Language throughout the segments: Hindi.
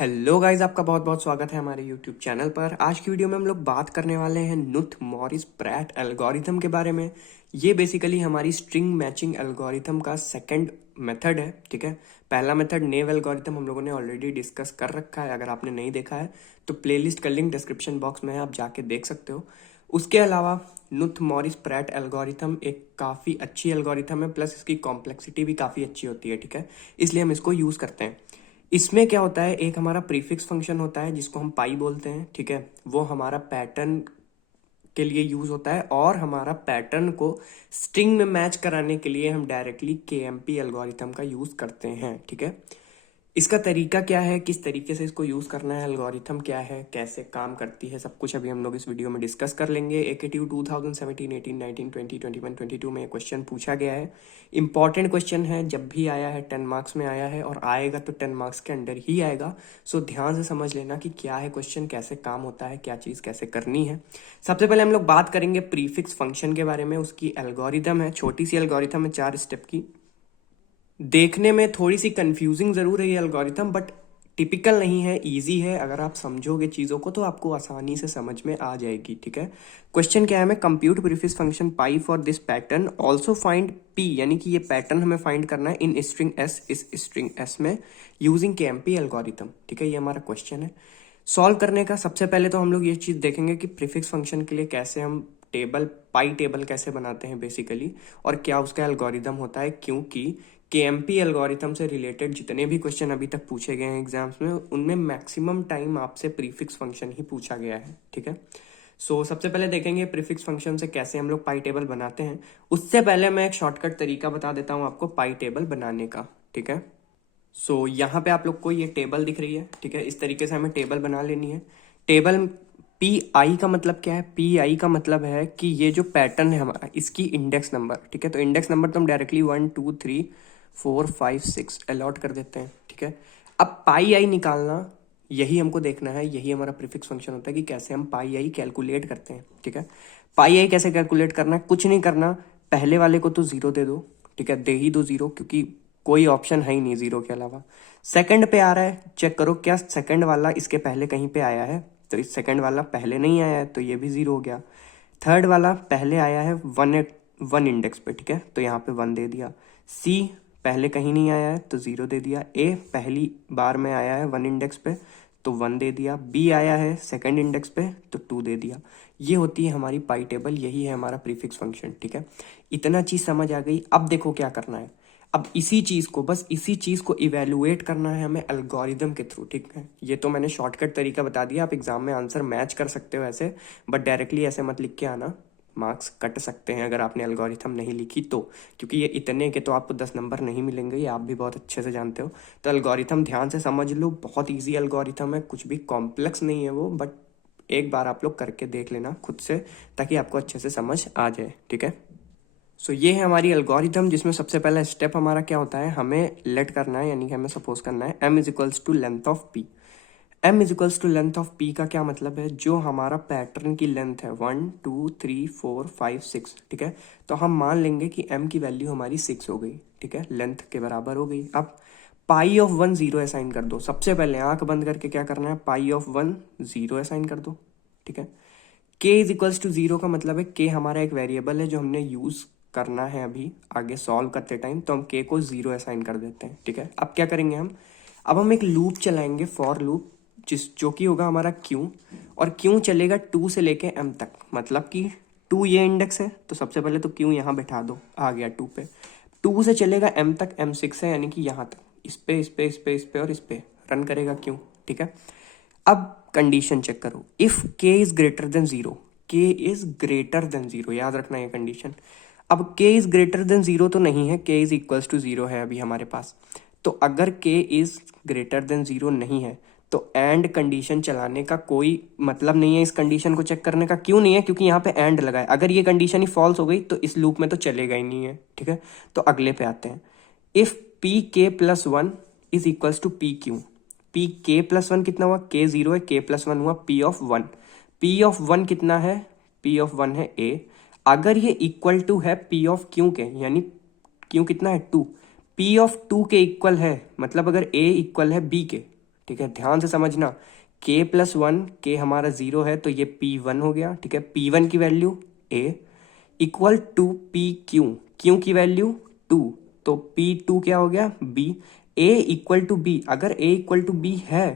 हेलो गाइस, आपका बहुत बहुत स्वागत है हमारे यूट्यूब चैनल पर। आज की वीडियो में हम लोग बात करने वाले हैं नुथ मॉरिस प्रैट एल्गोरिथम के बारे में। ये बेसिकली हमारी स्ट्रिंग मैचिंग एल्गोरिथम का सेकंड मेथड है। ठीक है, पहला मेथड नेव एल्गोरिथम हम लोगों ने ऑलरेडी डिस्कस कर रखा है। अगर आपने नहीं देखा है तो प्लेलिस्ट का लिंक डिस्क्रिप्शन बॉक्स में है, आप जाके देख सकते हो। उसके अलावा नुथ मॉरिस प्रैट एल्गोरिथम एक काफ़ी अच्छी एल्गोरिथम है, प्लस इसकी कॉम्प्लेक्सिटी भी काफ़ी अच्छी होती है। ठीक है, इसलिए हम इसको यूज़ करते हैं। इसमें क्या होता है, एक हमारा प्रीफिक्स फंक्शन होता है जिसको हम पाई बोलते हैं। ठीक है, वो हमारा पैटर्न के लिए यूज होता है, और हमारा पैटर्न को स्ट्रिंग में मैच कराने के लिए हम डायरेक्टली केएमपी एल्गोरिथम का यूज करते हैं। ठीक है, इसका तरीका क्या है, किस तरीके से इसको यूज करना है, एल्गोरिथम क्या है, कैसे काम करती है, सब कुछ अभी हम लोग इस वीडियो में डिस्कस कर लेंगे। एकेटीयू 2017, 18, 19, 20, 21, 22 में क्वेश्चन पूछा गया है। इंपॉर्टेंट क्वेश्चन है, जब भी आया है 10 मार्क्स में आया है, और आएगा तो 10 मार्क्स के अंडर ही आएगा। सो ध्यान से समझ लेना कि क्या है क्वेश्चन, कैसे काम होता है, क्या चीज़ कैसे करनी है। सबसे पहले हम लोग बात करेंगे प्रीफिक्स फंक्शन के बारे में। उसकी एल्गोरिथम है, छोटी सी एल्गोरिथम है, 4 स्टेप की। देखने में थोड़ी सी कंफ्यूजिंग ज़रूर है ये एल्गोरिथम, बट टिपिकल नहीं है, इजी है। अगर आप समझोगे चीज़ों को तो आपको आसानी से समझ में आ जाएगी। ठीक है, क्वेश्चन क्या है, हमें compute prefix function pi for this pattern, also find P, यानी कि ये पैटर्न हमें फाइंड करना है इन स्ट्रिंग एस, इस स्ट्रिंग एस में, यूजिंग के एम पी एल्गोरिथम। ठीक है, ये हमारा क्वेश्चन है। सॉल्व करने का सबसे पहले तो हम लोग ये चीज़ देखेंगे कि प्रीफिक्स फंक्शन के लिए कैसे हम टेबल, पाई टेबल कैसे बनाते हैं बेसिकली, और क्या उसका एल्गोरिदम होता है। क्योंकि केएमपी एल्गोरिथम से रिलेटेड जितने भी क्वेश्चन अभी तक पूछे गए हैं एग्जाम्स में, उनमें मैक्सिमम टाइम आपसे प्रीफिक्स फंक्शन ही पूछा गया है। ठीक है, सो सबसे पहले देखेंगे प्रीफिक्स फंक्शन से कैसे हम लोग पाई टेबल बनाते हैं। उससे पहले मैं एक शॉर्टकट तरीका बता देता हूँ आपको पाई टेबल बनाने का। ठीक है, सो यहाँ पे आप लोग को ये टेबल दिख रही है। ठीक है, इस तरीके से हमें टेबल बना लेनी है। टेबल पी आई का मतलब क्या है, पी आई का मतलब है कि ये जो पैटर्न है हमारा, इसकी इंडेक्स नंबर। ठीक है, तो इंडेक्स नंबर तो हम डायरेक्टली 1 2 3 4 5 6 अलॉट कर देते हैं। ठीक है, अब पाई आई निकालना, यही हमको देखना है, यही हमारा प्रीफिक्स फंक्शन होता है कि कैसे हम पाई आई कैलकुलेट करते हैं। ठीक है, पाई आई कैसे कैलकुलेट करना है, कुछ नहीं करना, पहले वाले को तो जीरो दे दो। ठीक है, दे ही दो जीरो, क्योंकि कोई ऑप्शन है ही नहीं जीरो के अलावा। सेकंड पे आ रहा है, चेक करो क्या सेकंड वाला इसके पहले कहीं पे आया है, तो इस सेकंड वाला पहले नहीं आया है, तो ये भी जीरो हो गया। थर्ड वाला पहले आया है वन, वन इंडेक्स पे। ठीक है, तो यहाँ पे वन दे दिया। सी पहले कहीं नहीं आया है तो जीरो दे दिया। ए पहली बार में आया है वन इंडेक्स पे तो वन दे दिया। बी आया है सेकंड इंडेक्स पे तो टू दे दिया। ये होती है हमारी पाई टेबल, यही है हमारा प्रीफिक्स फंक्शन। ठीक है, इतना चीज समझ आ गई। अब देखो क्या करना है, अब इसी चीज को, बस इसी चीज को इवेलुएट करना है हमें एल्गोरिदम के थ्रू। ठीक है, ये तो मैंने शॉर्टकट तरीका बता दिया, आप एग्जाम में आंसर मैच कर सकते हो ऐसे, बट डायरेक्टली ऐसे मत लिख के आना, मार्क्स कट सकते हैं अगर आपने एल्गोरिथम नहीं लिखी तो। क्योंकि ये इतने के तो आपको 10 नंबर नहीं मिलेंगे, ये आप भी बहुत अच्छे से जानते हो। तो एल्गोरिथम ध्यान से समझ लो, बहुत ईजी एल्गोरिथम है, कुछ भी कॉम्प्लेक्स नहीं है वो, बट एक बार आप लोग करके देख लेना खुद से, ताकि आपको अच्छे से समझ आ जाए। ठीक है, सो ये है हमारी एल्गोरिथम, जिसमें सबसे पहला स्टेप हमारा क्या होता है, हमें लेट करना है, यानी कि हमें सपोज करना है m is equals to length of p। m is equals to length of p का क्या मतलब है, जो हमारा पैटर्न की लेंथ है 1 2 3 4 5 6। ठीक है, तो हम मान लेंगे कि m की वैल्यू हमारी 6 हो गई। ठीक है, लेंथ के बराबर हो गई। अब पाई ऑफ 1 जीरो असाइन कर दो। सबसे पहले आंख बंद करके क्या करना है, पाई ऑफ 1 जीरो असाइन कर दो। ठीक है, k is equals to zero का मतलब है k हमारा एक वेरिएबल है जो हमने यूज करना है अभी आगे सॉल्व करते टाइम, तो हम k को जीरो असाइन कर देते हैं। ठीक है, अब क्या करेंगे हम, अब हम एक लूप चलाएंगे, फॉर लूप, जो कि होगा हमारा q, और q चलेगा 2 से लेके m तक। मतलब कि 2 ये इंडेक्स है, तो सबसे पहले तो q यहाँ बैठा दो, आ गया 2 पे। 2 से चलेगा m तक, m 6 है, यानी कि यहाँ तक, इस पे इस पे इस पे इस पे और इस पे रन करेगा q। ठीक है, अब कंडीशन चेक करो, if k is greater than zero, k is greater than zero, याद रखना ये कंडीशन। अब k is greater than zero तो नहीं है, k is equals to zero है अभी हमारे पास। तो अगर k is greater than zero नहीं है तो एंड कंडीशन चलाने का कोई मतलब नहीं है, इस कंडीशन को चेक करने का। क्यों नहीं है, क्योंकि यहाँ पे एंड लगा है। अगर ये कंडीशन ही फॉल्स हो गई तो इस लूप में तो चलेगा ही नहीं है। ठीक है, तो अगले पे आते हैं। If P K plus one is equals to P Q, P K plus one कितना हुआ, के जीरो है, के प्लस वन हुआ P of one. P of one कितना है, पी ऑफ वन है ए। अगर ये इक्वल टू है पी ऑफ क्यू के, यानी क्यू कितना है 2, पी ऑफ 2 के इक्वल है, मतलब अगर ए इक्वल है बी के। ठीक है, ध्यान से समझना। k प्लस वन, के हमारा 0 है तो ये p1 हो गया, ठीक है। p1 की value a equal to p Q की वैल्यू 2, तो p2 क्या हो गया b। a equal to b, अगर a इक्वल टू b है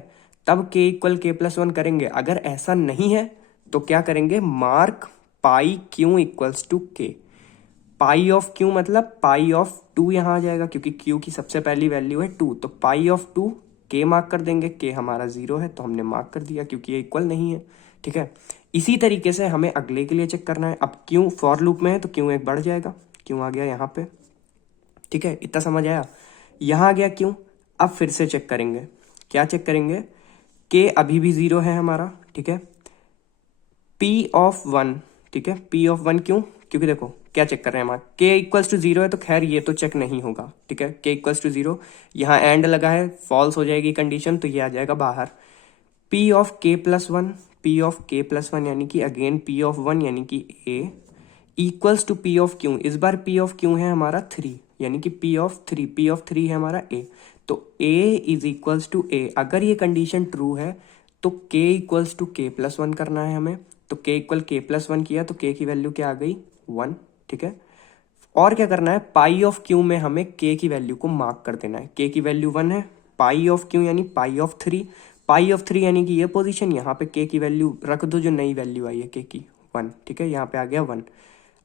तब k equal k plus one करेंगे, अगर ऐसा नहीं है तो क्या करेंगे, mark pi Q equals to k। Pi of Q मतलब पाई ऑफ 2 यहाँ आ जाएगा, क्योंकि क्यू की सबसे पहली वैल्यू है 2, तो पाई ऑफ 2 के मार्क कर देंगे। के हमारा 0 है तो हमने मार्क कर दिया क्योंकि ये इक्वल नहीं है, ठीक है। इसी तरीके से हमें अगले के लिए चेक करना है। अब क्यू फॉर लूप में है तो क्यू एक बढ़ जाएगा, क्यू आ गया यहाँ पे, ठीक है। इतना समझ आया, यहाँ आ गया क्यू। अब फिर से चेक करेंगे, क्या चेक करेंगे, के अभी भी 0 है हमारा, ठीक है। पी ऑफ वन, ठीक है, पी ऑफ वन क्यों, क्योंकि देखो क्या चेक कर रहे हैं हमारा, के इक्वल्स टू 0 है तो खैर ये तो चेक नहीं होगा, ठीक है। के इक्वल्स टू 0, यहाँ एंड लगा है, फॉल्स हो जाएगी कंडीशन तो ये आ जाएगा बाहर। P of K plus one, P of K plus one यानी कि अगेन पी ऑफ वन यानी कि A equals to P of Q. इस बार पी ऑफ क्यू है हमारा 3, यानी कि पी ऑफ 3, पी ऑफ 3 है हमारा ए, तो ए इज इक्वल्स टू ए। अगर ये कंडीशन ट्रू है तो के इक्वल्स टू के प्लस वन करना है हमें, तो के इक्वल के प्लस वन किया तो के की वैल्यू क्या आ गई 1, ठीक है। और क्या करना है, पाई ऑफ क्यू में हमें के की वैल्यू को मार्क कर देना है। के की वैल्यू 1 है, पाई ऑफ क्यू यानी पाई ऑफ 3, पाई ऑफ 3 यानी कि ये पोजीशन, यहाँ पे के की वैल्यू रख दो जो नई वैल्यू आई है के की 1, ठीक है, यहाँ पे आ गया 1।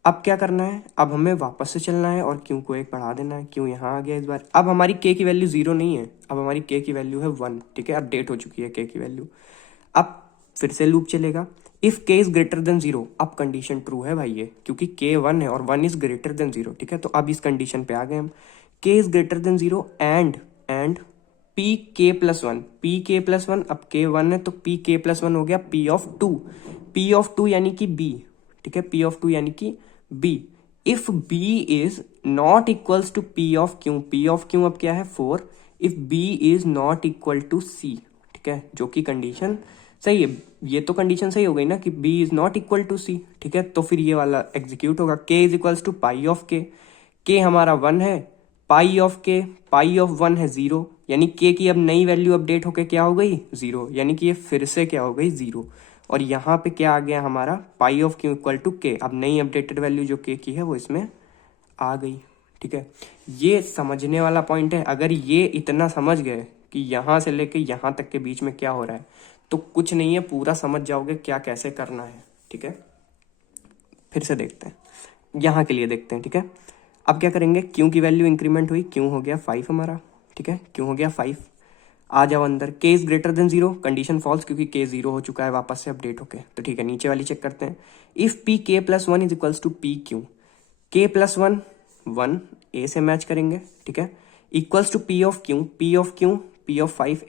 अब क्या करना है, अब हमें वापस से चलना है और क्यू को एक बढ़ा देना है, क्यू यहाँ आ गया इस बार। अब हमारी के की वैल्यू 0 नहीं है, अब हमारी के की वैल्यू है 1, ठीक है, अपडेट हो चुकी है के की वैल्यू। अब फिर से लूप चलेगा, इफ के इज ग्रेटर देन 0, अब कंडीशन ट्रू है भाई ये, क्योंकि के 1 है और 1 इज ग्रेटर देन 0, ठीक है। तो अब इस कंडीशन पे आ गए हम, के is greater than 0 and P K plus one, P K plus one, अब के 1 है तो पी के प्लस वन हो गया पी ऑफ 2, पी ऑफ 2 यानी कि बी, ठीक है, पी ऑफ 2 यानी कि B. If B is not equals to P of Q, P of Q अब क्या है 4, if B is not equal to C, ठीक है, जो कि कंडीशन सही है। ये तो कंडीशन सही हो गई ना कि b is not equal to C, ठीक है, तो फिर ये वाला एग्जीक्यूट होगा। k is equals to pi of K हमारा 1 है, पाई ऑफ 1 है 0, यानी k की अब नई वैल्यू अपडेट होके क्या हो गई 0, यानी कि ये फिर से क्या हो गई 0। और यहाँ पे क्या आ गया हमारा, pi of Q equal to K, अब नई अपडेटेड वैल्यू जो k की है वो इसमें आ गई, ठीक है। ये समझने वाला पॉइंट है। अगर ये इतना समझ गए कि यहाँ से लेके यहाँ तक के बीच में क्या हो रहा है, तो कुछ नहीं है, पूरा समझ जाओगे क्या कैसे करना है, ठीक है। फिर से देखते हैं, यहाँ के लिए देखते हैं, ठीक है। अब क्या करेंगे, क्यू की वैल्यू इंक्रीमेंट हुई, क्यू हो गया 5 हमारा, ठीक है, क्यू हो गया 5। आ जाओ अंदर, K is greater than 0, condition false क्योंकि के 0 हो चुका है वापस से अपडेट होके, तो ठीक है, नीचे वाली चेक करते हैं। If P K plus one is equals to P Q, K plus one 1 A से मैच करेंगे, ठीक है, equals to P of Q, P of Q P of 5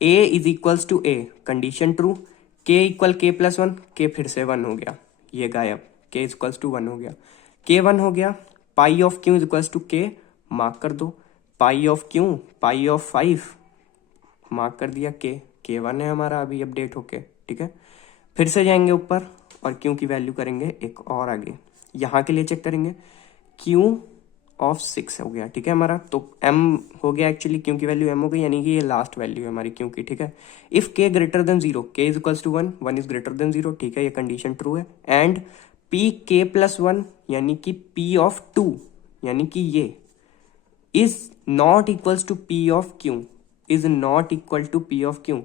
A is equals to A, condition true, K equal K plus one, K फिर से 1 हो गया, ये गायब, के इज इक्वल्स टू 1 हो गया, के 1 हो गया, pi of Q is equals to K, mark कर दो, pi of Q pi of 5, mark कर दिया, के 1 है हमारा अभी अपडेट होके, ठीक है। फिर से जाएंगे ऊपर और क्यू की वैल्यू करेंगे एक और आगे, यहाँ के लिए चेक करेंगे, क्यू ऑफ 6 हो गया, ठीक है हमारा, तो m हो गया, एक्चुअली क्यू की वैल्यू m हो गई, यानी कि ये लास्ट वैल्यू है हमारी क्यू की, ठीक है। If k greater than 0, k is equals to 1, 1 is greater than 0, ठीक है, ये कंडीशन ट्रू है। एंड p k प्लस 1 यानी कि p ऑफ 2 यानी कि ये is not equals to p of q, is not equal to p of q,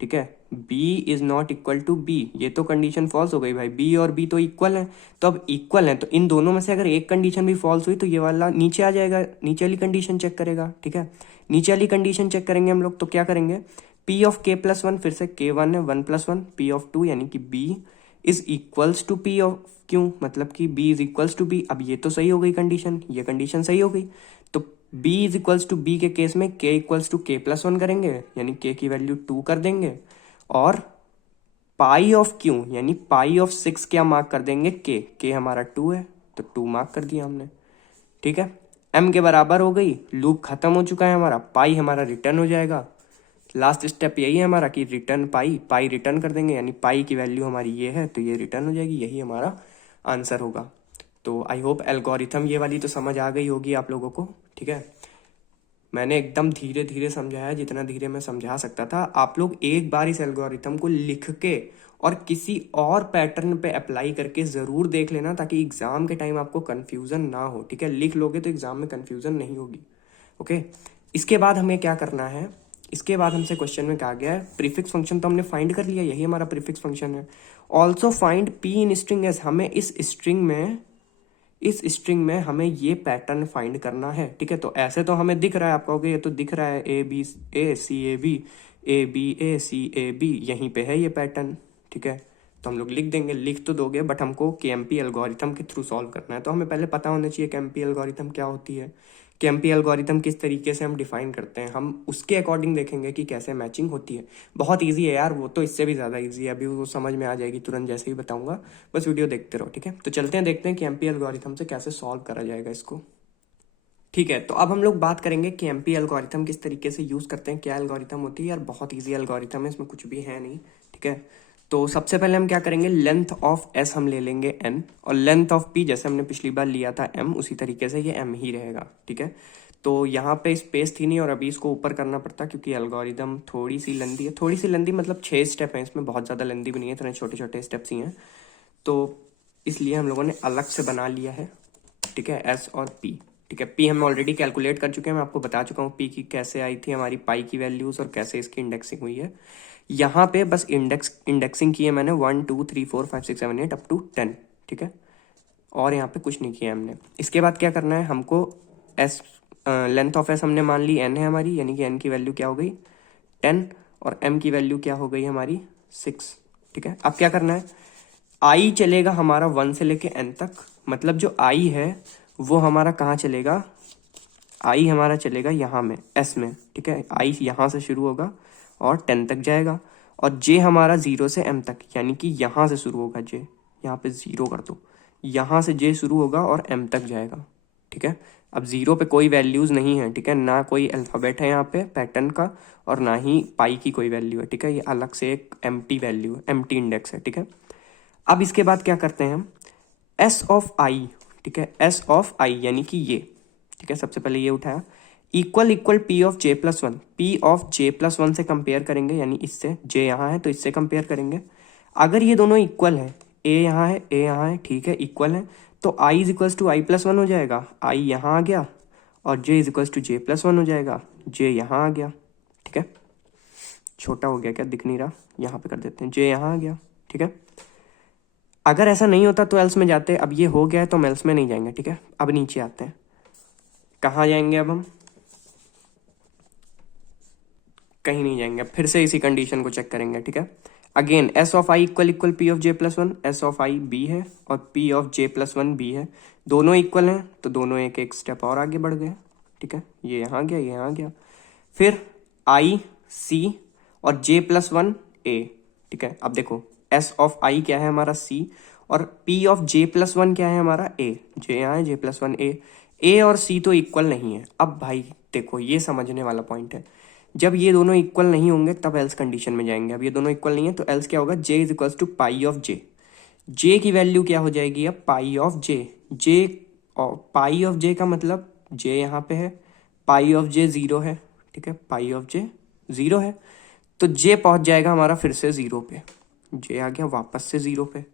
ठीक है, b is not equal to b, ये तो कंडीशन फॉल्स हो गई भाई, b और b तो इक्वल है, तो अब इक्वल है तो इन दोनों में से अगर एक कंडीशन भी फॉल्स हुई तो ये वाला नीचे आ जाएगा, नीचे वाली कंडीशन चेक करेगा, ठीक है। नीचे वाली कंडीशन चेक करेंगे हम लोग, तो क्या करेंगे, p of k plus one, फिर से k 1 है, 1 प्लस 1, p ऑफ 2 यानी कि b is equals to p of q, मतलब कि b is equals to b। अब ये तो सही हो गई कंडीशन, ये कंडीशन सही हो गई, तो b is equals to b के केस में k equals to k plus 1 करेंगे, यानी k की वैल्यू 2 कर देंगे, और पाई ऑफ क्यू यानी पाई ऑफ 6 क्या मार्क कर देंगे, के हमारा 2 है तो 2 मार्क कर दिया हमने, ठीक है। m के बराबर हो गई, लूप खत्म हो चुका है हमारा, पाई हमारा रिटर्न हो जाएगा। लास्ट स्टेप यही है हमारा कि रिटर्न पाई रिटर्न कर देंगे, यानी पाई की वैल्यू हमारी ये है तो ये रिटर्न हो जाएगी, यही हमारा आंसर होगा। तो आई होप एल्गोरिथम ये वाली तो समझ आ गई होगी आप लोगों को, ठीक है। मैंने एकदम धीरे धीरे समझाया, जितना धीरे मैं समझा सकता था। आप लोग एक बार इस एल्गोरिथम को लिख के और किसी और पैटर्न पे अप्लाई करके ज़रूर देख लेना, ताकि एग्ज़ाम के टाइम आपको कन्फ्यूज़न ना हो, ठीक है। लिख लोगे तो एग्ज़ाम में कन्फ्यूज़न नहीं होगी, ओके। इसके बाद हमें क्या करना है, इसके बाद हमसे क्वेश्चन में कहा गया है प्रीफिक्स फंक्शन तो हमने फाइंड कर लिया, यही हमारा प्रीफिक्स फंक्शन है। Also find P in string S, हमें इस स्ट्रिंग में हमें ये पैटर्न फाइंड करना है, ठीक है। तो ऐसे तो हमें दिख रहा है, आप कहोगे ये तो दिख रहा है A B A C A B, A B A C A B, यहीं पे है ये पैटर्न, ठीक है। तो हम लोग लिख देंगे, लिख तो दोगे बट हमको केएमपी एल्गोरिथम के थ्रू सॉल्व करना है, तो हमें पहले पता होना चाहिए केएमपी एल्गोरिथम क्या होती है, केएमपी एल्गोरिथम किस तरीके से हम डिफाइन करते हैं, हम उसके अकॉर्डिंग देखेंगे कि कैसे मैचिंग होती है। बहुत इजी है यार, वो तो इससे भी ज़्यादा इजी है, अभी वो समझ में आ जाएगी तुरंत जैसे ही बताऊंगा, बस वीडियो देखते रहो, ठीक है। तो चलते हैं, देखते हैं केएमपी एल्गोरिथम से कैसे सॉल्व करा जाएगा इसको, ठीक है। तो अब हम लोग बात करेंगे केएमपी एल्गोरिथम किस तरीके से यूज़ करते हैं, क्या एल्गोरिथम होती है यार। बहुत ईजी एल्गोरिथम है, इसमें कुछ भी है नहीं, ठीक है। तो सबसे पहले हम क्या करेंगे, लेंथ ऑफ एस हम ले लेंगे एन, और लेंथ ऑफ पी जैसे हमने पिछली बार लिया था एम, उसी तरीके से ये एम ही रहेगा, ठीक है। तो यहाँ पे स्पेस थी नहीं और अभी इसको ऊपर करना पड़ता, क्योंकि एल्गोरिदम थोड़ी सी लंदी है, थोड़ी सी लंदी मतलब 6 स्टेप हैं इसमें, बहुत ज़्यादा लंदी भी नहीं है, इतने छोटे छोटे स्टेप्स ही हैं, तो इसलिए हम लोगों ने अलग से बना लिया है, ठीक है, एस और पी, ठीक है। पी हम ऑलरेडी कैलकुलेट कर चुके हैं, मैं आपको बता चुका हूँ पी की कैसे आई थी हमारी पाई की वैल्यूज़ और कैसे इसकी इंडेक्सिंग हुई है। यहाँ पे बस इंडेक्सिंग की है मैंने 1 2 3 4 5 6 7 8 अप टू 10, ठीक है, और यहाँ पे कुछ नहीं किया हमने। इसके बाद क्या करना है हमको, एस लेंथ ऑफ एस हमने मान ली एन है हमारी, यानी कि एन की वैल्यू क्या हो गई 10, और एम की वैल्यू क्या हो गई हमारी 6, ठीक है। अब क्या करना है, आई चलेगा हमारा 1 से लेके एन तक, मतलब जो आई है वो हमारा कहाँ चलेगा, आई हमारा चलेगा यहाँ में एस में, ठीक है। आई यहाँ से शुरू होगा और 10 तक जाएगा, और जे हमारा 0 से एम तक, यानी कि यहाँ से शुरू होगा जे, यहाँ पे 0 कर दो, यहाँ से जे शुरू होगा और एम तक जाएगा, ठीक है। अब 0 पे कोई वैल्यूज़ नहीं है, ठीक है, ना कोई अल्फ़ाबेट है यहाँ पे पैटर्न का, और ना ही पाई की कोई वैल्यू है, ठीक है। ये अलग से एक एम्प्टी वैल्यू है, एम्प्टी इंडेक्स है, ठीक है। अब इसके बाद क्या करते हैं हम, एस ऑफ आई, ठीक है, एस ऑफ आई यानी कि ये, ठीक है, सबसे पहले ये उठाया, equal equal P of J plus one, P of J plus one से कंपेयर करेंगे, यानी इससे, जे यहाँ है तो इससे कंपेयर करेंगे। अगर ये दोनों इक्वल है, ए यहाँ है ए यहाँ है, ठीक है, इक्वल है, तो I is equals to I plus one हो जाएगा, आई यहाँ आ गया, और J is equals to J plus one हो जाएगा, जे यहाँ आ गया, ठीक है। छोटा हो गया क्या, दिख नहीं रहा, यहाँ पे कर देते हैं, जे यहाँ आ गया, ठीक है। अगर ऐसा नहीं होता तो एल्स में जाते, अब ये हो गया है तो हम एल्स में नहीं जाएंगे, ठीक है। अब नीचे आते हैं, कहाँ जाएंगे अब हम, कहीं नहीं जाएंगे, फिर से इसी कंडीशन को चेक करेंगे, ठीक है। Again S of I equal equal P of J plus one, S of I B है और P of J plus one B है, दोनों इक्वल हैं तो दोनों एक एक स्टेप और आगे बढ़ गए, ठीक है। ये यहाँ गया, ये यहाँ गया, फिर आई सी और जे प्लस वन ए, ठीक है। अब देखो एस ऑफ आई क्या है हमारा सी, और P of J plus one क्या है हमारा ए, जे यहाँ है, जे प्लस वन ए और सी तो इक्वल नहीं है। अब भाई देखो ये समझने वाला पॉइंट है, जब ये दोनों इक्वल नहीं होंगे तब एल्स कंडीशन में जाएंगे। अब ये दोनों इक्वल नहीं है तो एल्स क्या होगा, J is equals to pi of J, J की वैल्यू क्या हो जाएगी अब पाई of J, J pi of जे का मतलब जे यहाँ पे है, पाई ऑफ जे 0 है, ठीक है, पाई ऑफ जे 0 है, तो जे पहुंच जाएगा हमारा फिर से 0 पे, जे आ गया वापस से 0 पे।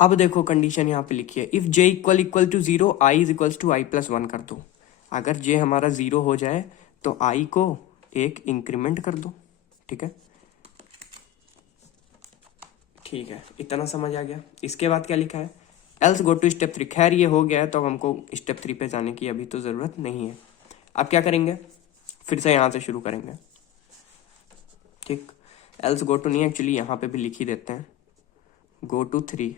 अब देखो कंडीशन यहाँ पे लिखी है, if J equal equal to 0 I is equals to I plus one कर दो। अगर जे हमारा 0 हो जाए तो आई को एक इंक्रीमेंट कर दो, ठीक है, ठीक है, इतना समझ आ गया। इसके बाद क्या लिखा है, एल्स गो टू स्टेप 3, खैर ये हो गया है तो अब हमको स्टेप 3 पे जाने की अभी तो ज़रूरत नहीं है। अब क्या करेंगे, फिर से यहाँ से शुरू करेंगे, ठीक, एल्स गो टू नहीं, एक्चुअली यहाँ पे भी लिख ही देते हैं, गो टू 3,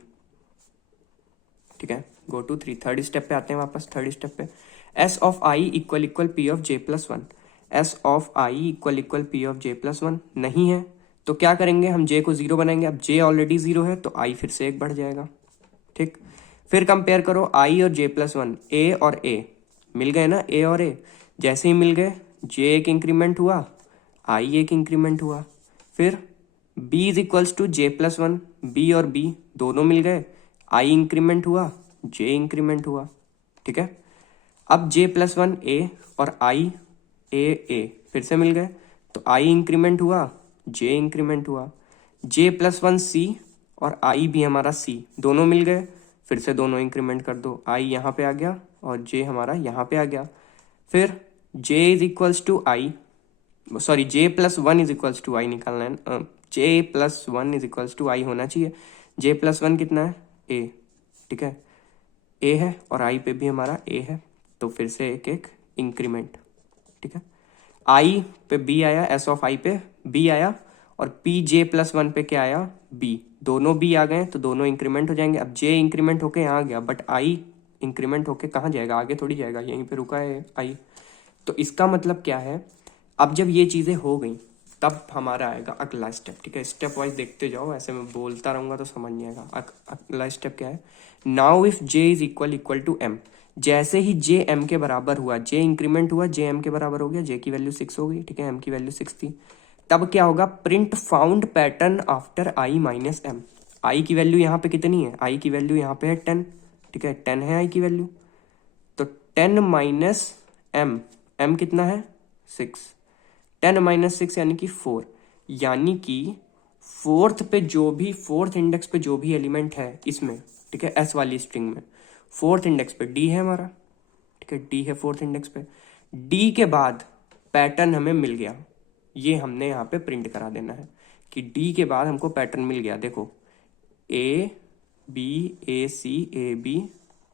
ठीक है, गो टू 3, थर्ड स्टेप पे आते हैं वापस, थर्ड स्टेप पे S of I equal equal P of J plus one, S of I equal equal P of J plus one नहीं है तो क्या करेंगे, हम जे को 0 बनाएंगे। अब जे ऑलरेडी 0 है तो आई फिर से एक बढ़ जाएगा, ठीक। फिर कंपेयर करो आई और जे प्लस वन, ए और ए मिल गए ना, ए और ए जैसे ही मिल गए जे एक इंक्रीमेंट हुआ, आई एक इंक्रीमेंट हुआ, फिर B is equals to J plus one, B और बी दोनों मिल गए, आई इंक्रीमेंट हुआ, जे इंक्रीमेंट हुआ, ठीक है। अब जे प्लस वन ए और आई ए, फिर से मिल गए। तो आई इंक्रीमेंट हुआ, जे इंक्रीमेंट हुआ, जे प्लस वन सी और आई भी हमारा सी, दोनों मिल गए। फिर से दोनों इंक्रीमेंट कर दो, आई यहाँ पे आ गया और जे हमारा यहाँ पे आ गया। फिर j is equals to i, sorry j plus one is equals to i निकालना है। J plus one is equals to i होना चाहिए। जे प्लस वन कितना है? ए, ठीक है, ए है और आई पे भी हमारा ए है, तो फिर से एक एक इंक्रीमेंट, ठीक है। आई पे बी आया, एस ऑफ आई पे बी आया और पी जे प्लस वन पे क्या आया? बी, दोनों बी आ गए तो दोनों इंक्रीमेंट हो जाएंगे। अब जे इंक्रीमेंट होके यहाँ गया, बट आई इंक्रीमेंट होके कहाँ जाएगा? आगे थोड़ी जाएगा, यहीं पे रुका है आई। तो इसका मतलब क्या है, अब जब ये चीज़ें हो गई तब हमारा आएगा अगला स्टेप, ठीक है। स्टेप वाइज देखते जाओ, ऐसे मैं बोलता रहूंगा तो समझ नहीं आएगा। अगला स्टेप क्या है? Now if J is equal to M, जैसे ही जे एम के बराबर हुआ, जे इंक्रीमेंट हुआ, जे एम के बराबर हो गया, जे की वैल्यू 6 हो गई, ठीक है, एम की वैल्यू 6 थी, तब क्या होगा? Print found pattern after i minus m. I की वैल्यू यहाँ पे कितनी है? आई की वैल्यू यहाँ पे है 10, ठीक है, 10 है आई की वैल्यू। तो 10 माइनस एम, एम कितना है? 6, 10 माइनस 6 यानी कि 4, यानी कि फोर्थ इंडेक्स पे जो भी एलिमेंट है इसमें, ठीक है, एस वाली स्ट्रिंग में, फोर्थ इंडेक्स पे डी है हमारा, ठीक है, डी है फोर्थ इंडेक्स पे। डी के बाद पैटर्न हमें मिल गया, ये हमने यहाँ पे प्रिंट करा देना है कि डी के बाद हमको पैटर्न मिल गया। देखो, ए B A C A B,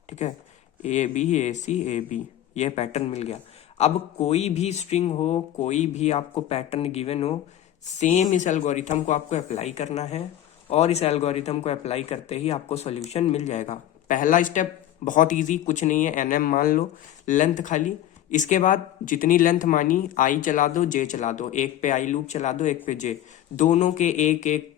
ठीक है, A B A C A B, ये पैटर्न मिल गया। अब कोई भी स्ट्रिंग हो, कोई भी आपको पैटर्न गिवन हो, सेम इस एल्गोरिथम को आपको अप्लाई करना है और इस एल्गोरिथम को अप्लाई करते ही आपको सॉल्यूशन मिल जाएगा। पहला स्टेप बहुत इजी, कुछ नहीं है, एनएम मान लो, लेंथ खाली। इसके बाद जितनी लेंथ मानी, आई चला दो, जे चला दो, एक पे आई लूप चला दो, एक पे जे, दोनों के एक एक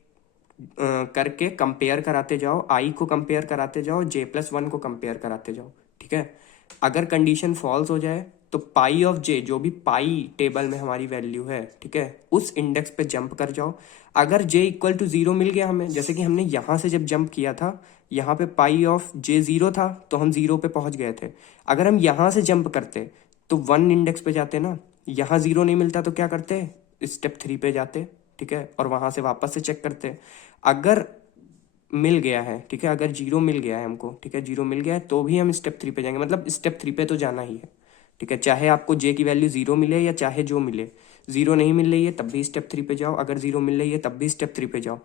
करके कंपेयर कराते जाओ, आई को कंपेयर कराते जाओ, जे प्लस वन को कंपेयर कराते जाओ, ठीक है। अगर कंडीशन फॉल्स हो जाए तो पाई ऑफ जे, जो भी पाई टेबल में हमारी वैल्यू है, ठीक है, उस इंडेक्स पे जंप कर जाओ। अगर जे इक्वल टू 0 मिल गया हमें, जैसे कि हमने यहां से जब जंप किया था, यहाँ पे पाई ऑफ जे 0 था तो हम 0 पे पहुंच गए थे। अगर हम यहां से जंप करते तो 1 इंडेक्स पे जाते ना, यहाँ 0 नहीं मिलता तो क्या करते? स्टेप 3 पे जाते, ठीक है, और वहां से वापस से चेक करते। अगर मिल गया है, ठीक है, अगर 0 मिल गया है हमको, ठीक है, 0 मिल गया है तो भी हम स्टेप 3 पे जाएंगे, मतलब स्टेप 3 पे तो जाना ही है, ठीक है, चाहे आपको जे की वैल्यू 0 मिले या चाहे जो मिले। 0 नहीं मिल रही है तब भी स्टेप 3 पे जाओ, अगर 0 मिल रही है तब भी स्टेप 3 पे जाओ।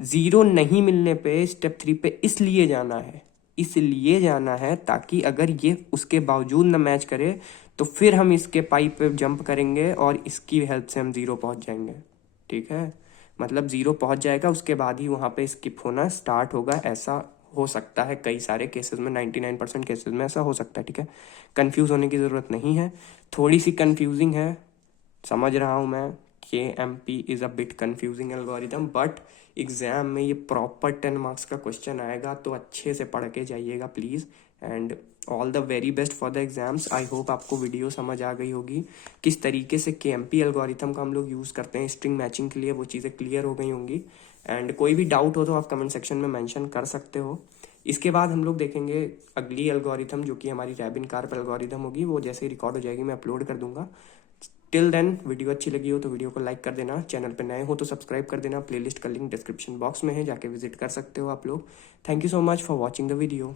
0 नहीं मिलने पे स्टेप 3 पे इसलिए जाना है ताकि अगर ये उसके बावजूद न मैच करे तो फिर हम इसके पाइप पे जंप करेंगे और इसकी हेल्प से हम 0 पहुंच जाएंगे, ठीक है। मतलब 0 पहुंच जाएगा, उसके बाद ही वहां पे स्किप होना स्टार्ट होगा। ऐसा हो सकता है कई सारे केसेस में, 99% केसेस में ऐसा हो सकता है, ठीक है। कंफ्यूज होने की ज़रूरत नहीं है, थोड़ी सी कंफ्यूजिंग है, समझ रहा हूँ मैं, KMP is a bit confusing algorithm, but exam में ये प्रॉपर 10 मार्क्स का क्वेश्चन आएगा, तो अच्छे से पढ़ के जाइएगा please. And all the very best for the exams. I hope आपको वीडियो समझ आ गई होगी, किस तरीके से KMP एल्गोरिथम का हम लोग यूज़ करते हैं स्ट्रिंग मैचिंग के लिए, वो चीज़ें क्लियर हो गई होंगी। एंड कोई भी डाउट हो तो आप कमेंट सेक्शन में मेंशन कर सकते हो। इसके बाद हम लोग देखेंगे अगली एल्गोरिथम, जो कि हमारी रैबिन कार्प एल्गोरिथम होगी, वो जैसे ही रिकॉर्ड हो जाएगी मैं अपलोड कर दूंगा। टिल देन, वीडियो अच्छी लगी हो तो वीडियो को लाइक कर देना, चैनल पे नए हो तो सब्सक्राइब कर देना, प्लेलिस्ट का लिंक डिस्क्रिप्शन बॉक्स में है, जाके विजिट कर सकते हो आप लोग। Thank you so much for watching the video.